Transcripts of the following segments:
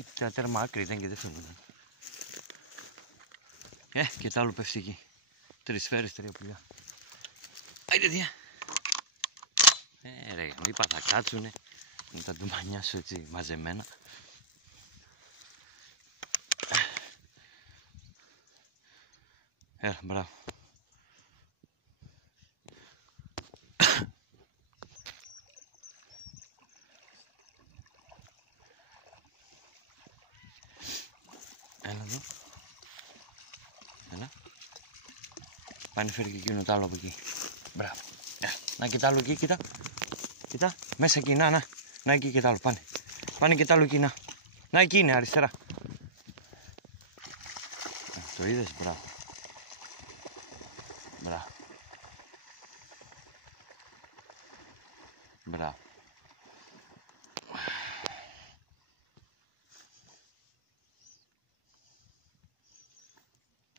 Γιατί τα τέρμα άκρη ήταν και δεν φεύγονταν. Και τ' άλλο πέφτει εκεί. 3 σφαίρες, 3 πουλιά. Άιντε δια. Ρε, είπα θα κάτσουνε. Να τα ντουμανιάσω έτσι μαζεμένα. Μπράβο. Έλα εδώ. Έλα. Πάνε φέρει και εκείνο το άλλο από εκεί. Μπράβο. Να και τ' άλλο εκεί, κοίτα. Κοίτα. Μέσα εκεί, να εκεί και τ' άλλο. Πάνε. Πάνε και τ' άλλο εκεί, να. Να εκεί είναι, αριστερά. Το είδες, μπράβο. Μπράβο. Μπράβο.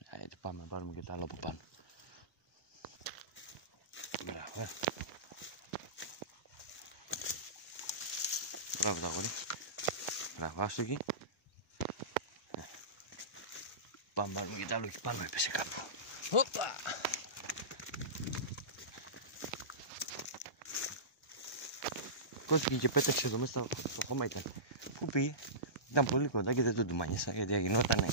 Έτσι πάμε να πάρουμε και τα άλλα από πάνω. Μπράβο. Μπράβο τα αγόρι. Μπράβο, άστο εκεί. Πάμε πάρουμε και τα άλλο εκεί πάνω, έπεσε κάπου. Οπα! Κόστηκε και πέταξε εδώ μέσα στο χώμα ήταν. Πού πήγε? Ήταν πολύ κοντά και δεν τον ντουμάνιασα γιατί αγινότανε.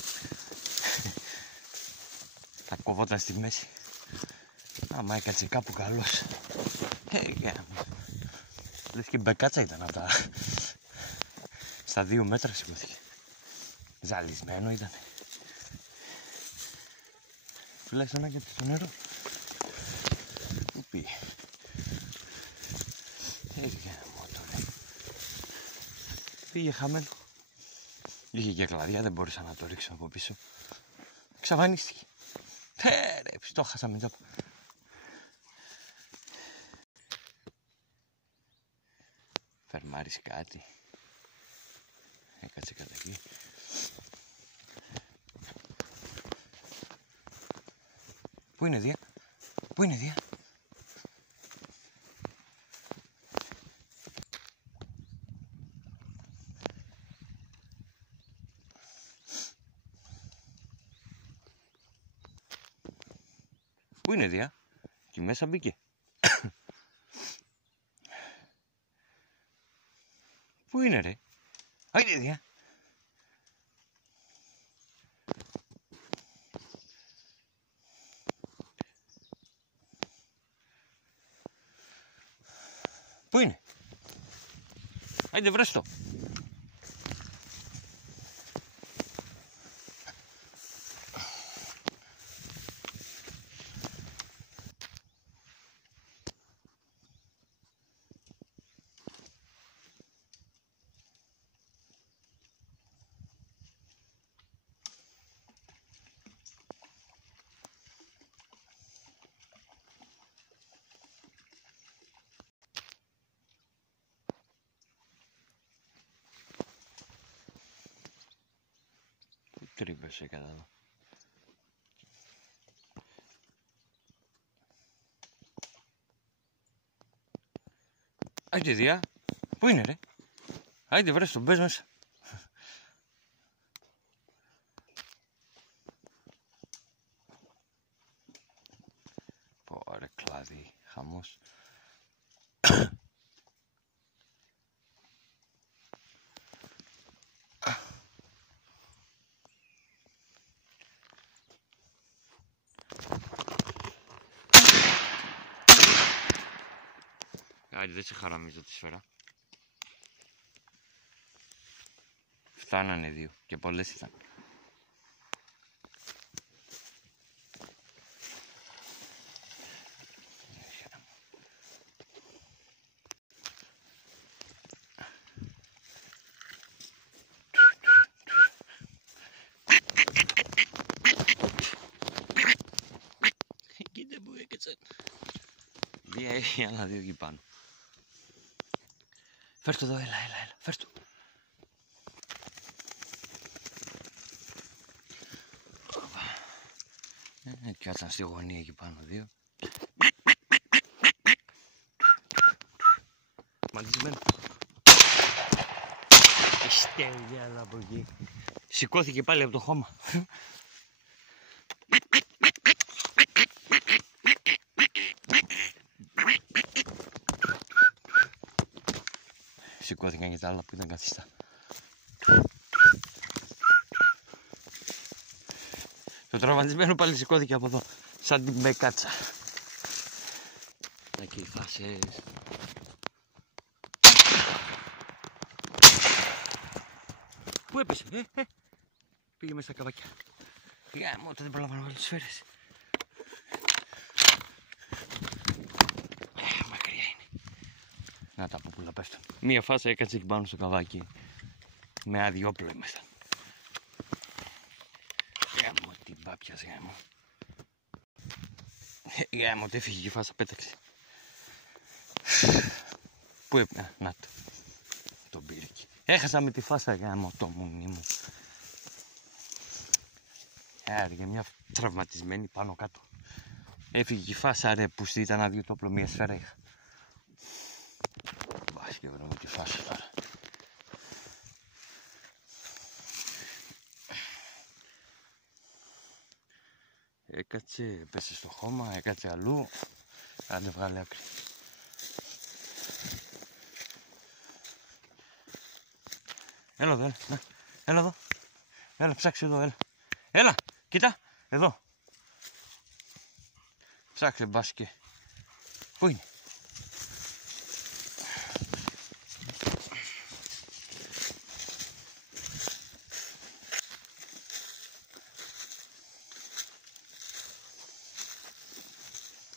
Θα κοβόταν στη μέση. Άμα έκατσε κάπου καλός. Λες και μπεκάτσα ήταν αυτά. Στα 2 μέτρα σηκώθηκε. Ζαλισμένο ήταν. Τουλάχιστον να και στο νερό. Πού πήγε? Πήγε χαμένο. Είχε και κλαδιά, δεν μπορούσα να το ρίξω από πίσω. Εξαφανίστηκε. Ρε, το χάσαμε τζάπα. Φερμάρεις κάτι. Έκατσε κατά εκεί. Πού είναι Δία? Πού είναι Δία? Πού είναι Δία? Εκεί μέσα μπήκε. Πού είναι ρε? Άιντε Δία. Πού είναι? Άιντε βρες το. Τρύπεσαι κατά εδώ. Άιντε Δία. Πού είναι ρε? Άιντε βρες τον, μπες μέσα. Πόρε κλάδι, χαμός. Άιντε δεν σε χαραμίζω τη σφαίρα. Φτάνανε 2 και πολλές ήταν. Κοίτα που έκατσαν. Έχει άλλα 2 εκεί πάνω. Φέρ' το εδώ, έλα, φέρ' το. Και ήταν στη γωνία εκεί πάνω 2. Μαντισμένο. Έλα από εκεί. Σηκώθηκε πάλι από το χώμα. Σηκώθηκαν και τα άλλα που ήταν καθιστά. Το τραυματισμένο πάλι σηκώθηκε από εδώ, σαν την μπεκάτσα. Τα κυφάσες. Πού έπεσε, πήγε μέσα στα καβάκια. Γάμο, δεν προλάβα να βάλω τις σφαίρες. Μακριά είναι. Να τα ποπούλα πέφτουν. Μία φάσα έκατσε εκεί πάνω στο καβάκι. Με αδιόπλο ήμασταν. Γάμο, την πάπιας γάμο. Γάμο, έφυγε η φάσα, πέταξε. Πού έπαιρνα, να το. Τον πήρε εκεί. Έχασα με τη φάσα γάμο το μουνί μου. Άραγε μια τραυματισμένη πάνω κάτω. Έφυγε η φάσα ρε που ήταν άδειο το όπλο, μια σφαίρα είχα. Μπας και βρω με τη φάσα τώρα. Έκατσε, πέσε στο χώμα, έκατσε αλλού. Άντε βγάλε άκρη. Έλα εδώ, έλα. Έλα εδώ. Έλα, ψάξε εδώ, έλα. Έλα, κοίτα, εδώ. Ψάξε μπάσκε. Πού είναι?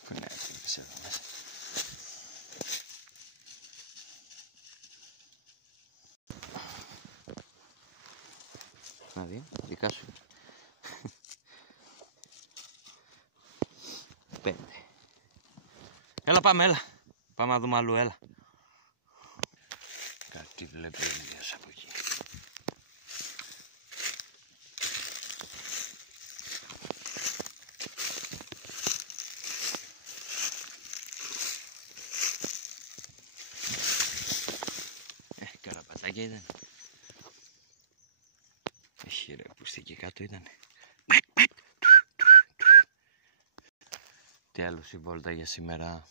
Πού είναι, έπαιξε εδώ μέσα. Να δει, δικά σου. 5. Έλα πάμε, έλα. Πάμε να δούμε αλλού, έλα. Κάτι βλέπει ηλίας από εκεί. Καραπατάκια ήταν. Έχει ρε, που εκεί κάτω ήταν. Τι άλλο συμβόλτα για σήμερα.